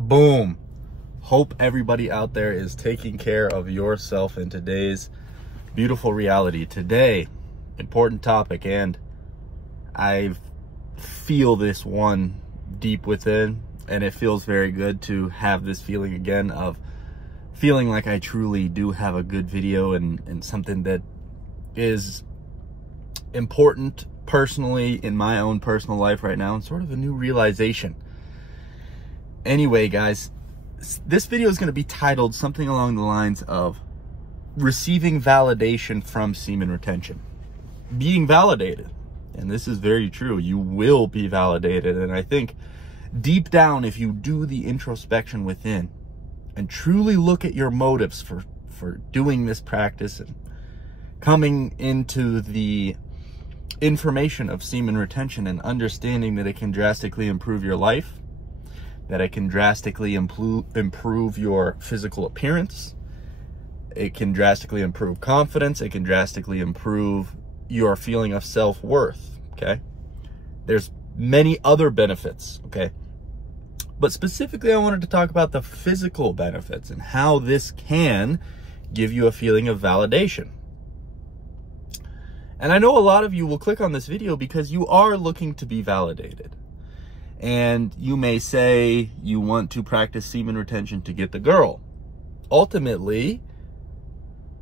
Boom. Hope everybody out there is taking care of yourself in today's beautiful reality. Today, important topic, and I feel this one deep within, and it feels very good to have this feeling again of feeling like I truly do have a good video and something that is important personally in my own personal life right now, and sort of a new realization. Anyway, guys, this video is going to be titled something along the lines of receiving validation from semen retention. Being validated. And this is very true. You will be validated. And I think deep down, if you do the introspection within and truly look at your motives for doing this practice and coming into the information of semen retention and understanding that it can drastically improve your life, that it can drastically improve your physical appearance, it can drastically improve confidence, it can drastically improve your feeling of self-worth, okay? There's many other benefits, okay? But specifically, I wanted to talk about the physical benefits and how this can give you a feeling of validation. And I know a lot of you will click on this video because you are looking to be validated. And you may say you want to practice semen retention to get the girl. Ultimately,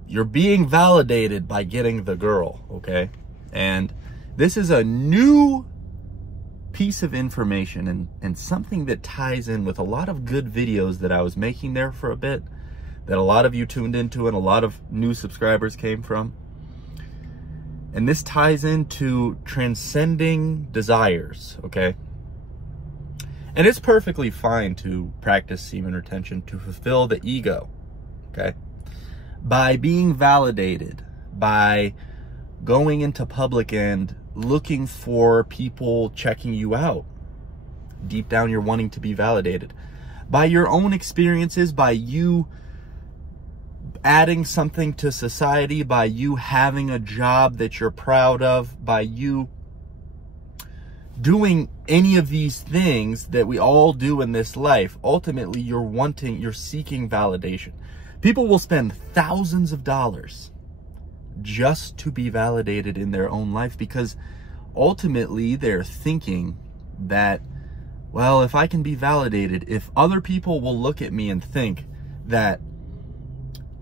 you're being validated by getting the girl, okay? And this is a new piece of information and something that ties in with a lot of good videos that I was making there for a bit, that a lot of you tuned into and a lot of new subscribers came from. And this ties into transcending desires, okay? And it's perfectly fine to practice semen retention to fulfill the ego, okay? By being validated, by going into public and looking for people checking you out. Deep down, you're wanting to be validated. By your own experiences, by you adding something to society, by you having a job that you're proud of, by you doing any of these things that we all do in this life, ultimately you're seeking validation. People will spend thousands of dollars just to be validated in their own life because ultimately they're thinking that, well, if I can be validated, if other people will look at me and think that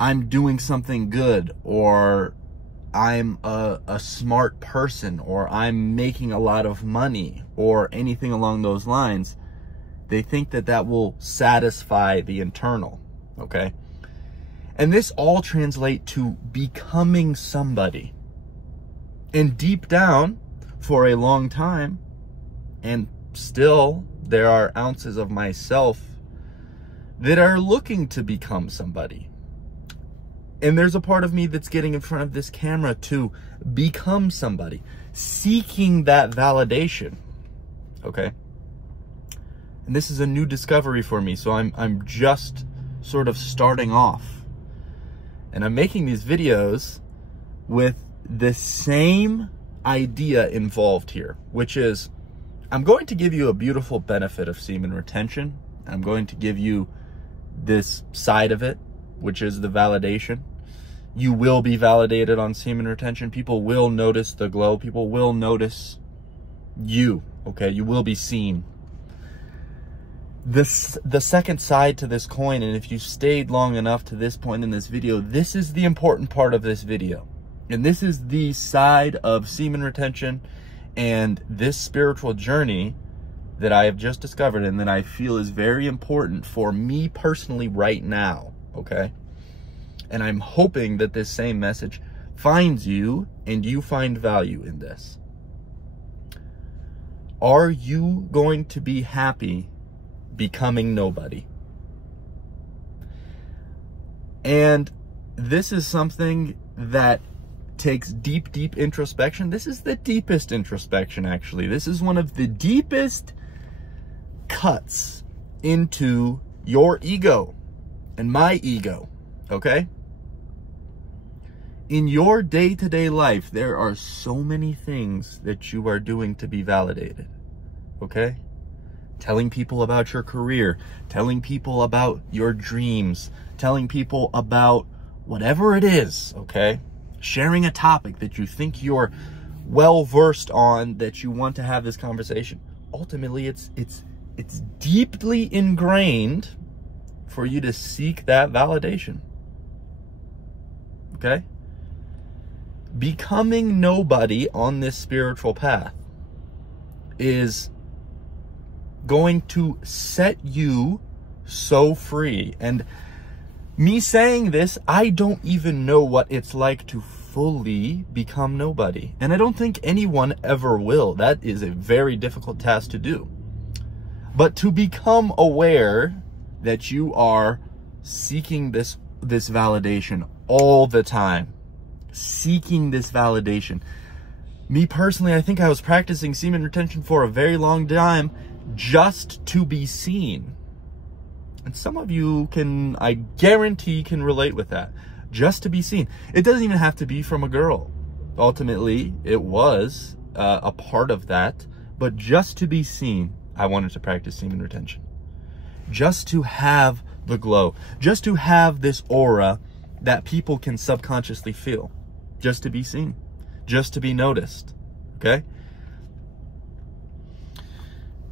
I'm doing something good, or I'm a smart person, or I'm making a lot of money, or anything along those lines, they think that that will satisfy the internal, okay? And this all translates to becoming somebody. And deep down, for a long time, and still, there are ounces of myself that are looking to become somebody. And there's a part of me that's getting in front of this camera to become somebody, seeking that validation, okay? And this is a new discovery for me, so I'm just sort of starting off. And I'm making these videos with the same idea involved here, which is I'm going to give you a beautiful benefit of semen retention. I'm going to give you this side of it, which is the validation. You will be validated on semen retention. People will notice the glow. People will notice you, okay? You will be seen. The second side to this coin, and if you stayed long enough to this point in this video, this is the important part of this video. And this is the side of semen retention and this spiritual journey that I have just discovered and that I feel is very important for me personally right now, okay? And I'm hoping that this same message finds you and you find value in this. Are you going to be happy becoming nobody? And this is something that takes deep, deep introspection. This is the deepest introspection, actually. This is one of the deepest cuts into your ego and my ego, okay? In your day-to-day life, there are so many things that you are doing to be validated, okay? telling people about your career, telling people about your dreams, telling people about whatever it is, okay? Sharing a topic that you think you're well-versed on, that you want to have this conversation. Ultimately, it's deeply ingrained for you to seek that validation, okay? Becoming nobody on this spiritual path is going to set you so free. And me saying this, I don't even know what it's like to fully become nobody. And I don't think anyone ever will. That is a very difficult task to do. But to become aware that you are seeking this validation all the time, seeking this validation. Me personally, I think I was practicing semen retention for a very long time just to be seen. And some of you can, I guarantee, can relate with that. Just to be seen. It doesn't even have to be from a girl. Ultimately, it was a part of that. But just to be seen, I wanted to practice semen retention. Just to have the glow. Just to have this aura that people can subconsciously feel. Just to be seen. Just to be noticed. Okay?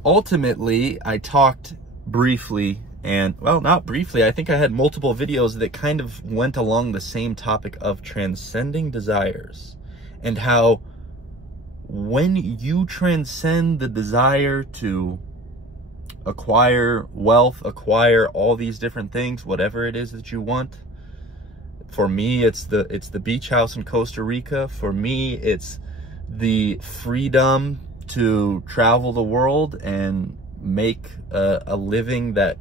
Ultimately, I talked briefly, and, well, not briefly, I think I had multiple videos that kind of went along the same topic of transcending desires, and how when you transcend the desire to acquire wealth, acquire all these different things, whatever it is that you want. For me, it's the beach house in Costa Rica. For me, it's the freedom to travel the world and make a living that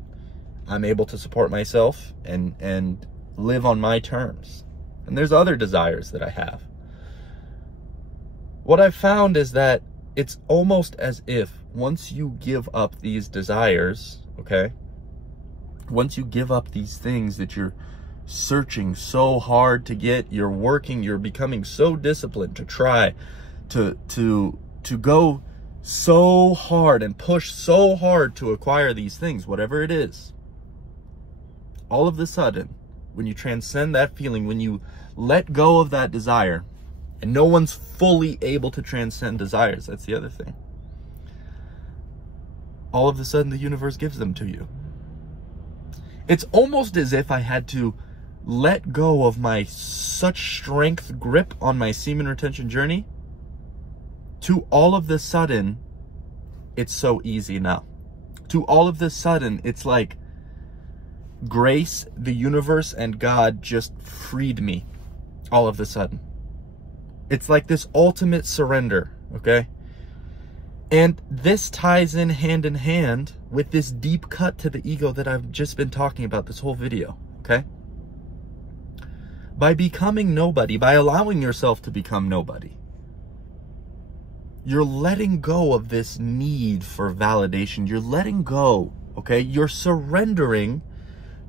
I'm able to support myself and live on my terms. And there's other desires that I have. What I've found is that it's almost as if once you give up these desires, okay, once you give up these things that you're searching so hard to get, you're working, you're becoming so disciplined to try to go so hard and push so hard to acquire these things, whatever it is. All of a sudden, when you transcend that feeling, when you let go of that desire, and no one's fully able to transcend desires, that's the other thing. All of a sudden, the universe gives them to you. It's almost as if I had to let go of my such strength grip on my semen retention journey to all of the sudden, it's so easy now. To all of the sudden, it's like grace, the universe, and God just freed me all of a sudden. It's like this ultimate surrender, okay? And this ties in hand with this deep cut to the ego that I've just been talking about this whole video, okay? By becoming nobody, by allowing yourself to become nobody, you're letting go of this need for validation. You're letting go, okay? You're surrendering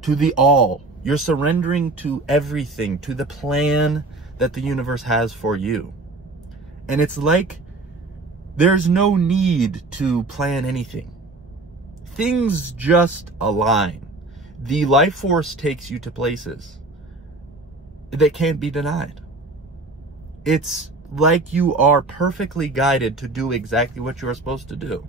to the all. You're surrendering to everything, to the plan that the universe has for you. And it's like there's no need to plan anything. Things just align. The life force takes you to places that can't be denied. It's like you are perfectly guided to do exactly what you are supposed to do.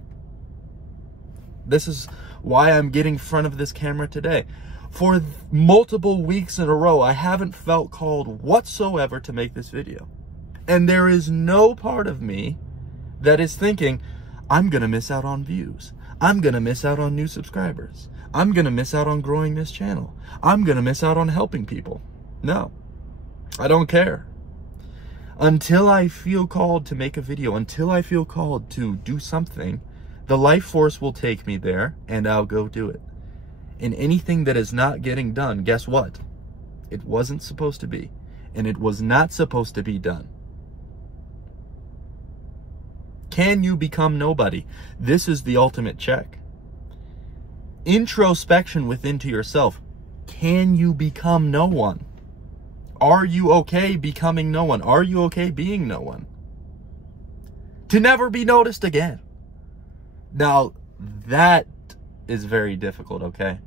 This is why I'm getting in front of this camera today. For multiple weeks in a row, I haven't felt called whatsoever to make this video. And there is no part of me that is thinking, I'm going to miss out on views. I'm going to miss out on new subscribers. I'm going to miss out on growing this channel. I'm going to miss out on helping people. No, I don't care. Until I feel called to make a video, until I feel called to do something, the life force will take me there and I'll go do it. And anything that is not getting done, guess what? It wasn't supposed to be. And it was not supposed to be done. Can you become nobody? This is the ultimate check. Introspection within to yourself. Can you become no one? Are you okay becoming no one? Are you okay being no one? To never be noticed again. Now, that is very difficult, okay?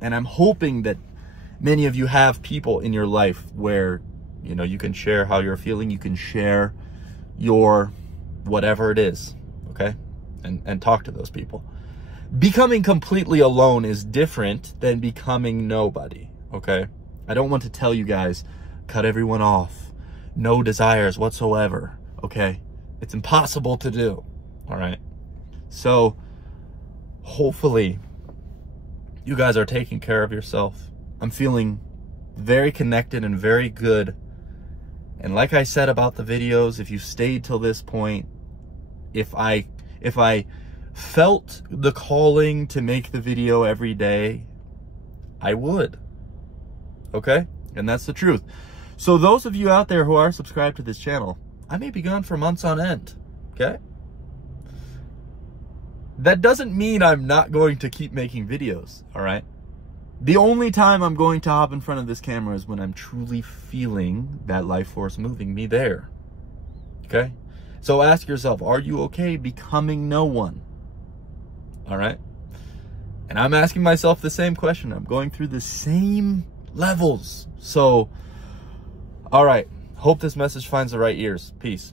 And I'm hoping that many of you have people in your life where, you know, you can share how you're feeling, you can share your whatever it is, okay? And talk to those people. Becoming completely alone is different than becoming nobody, okay? I don't want to tell you guys, cut everyone off, no desires whatsoever, okay? It's impossible to do, all right? So hopefully you guys are taking care of yourself. I'm feeling very connected and very good. And like I said about the videos, if you stayed till this point, if I felt the calling to make the video every day, I would. Okay? And that's the truth. So those of you out there who are subscribed to this channel, I may be gone for months on end. Okay? That doesn't mean I'm not going to keep making videos, all right? The only time I'm going to hop in front of this camera is when I'm truly feeling that life force moving me there. Okay? So ask yourself, are you okay becoming no one? All right? And I'm asking myself the same question. I'm going through the same levels. So, all right. Hope this message finds the right ears. Peace.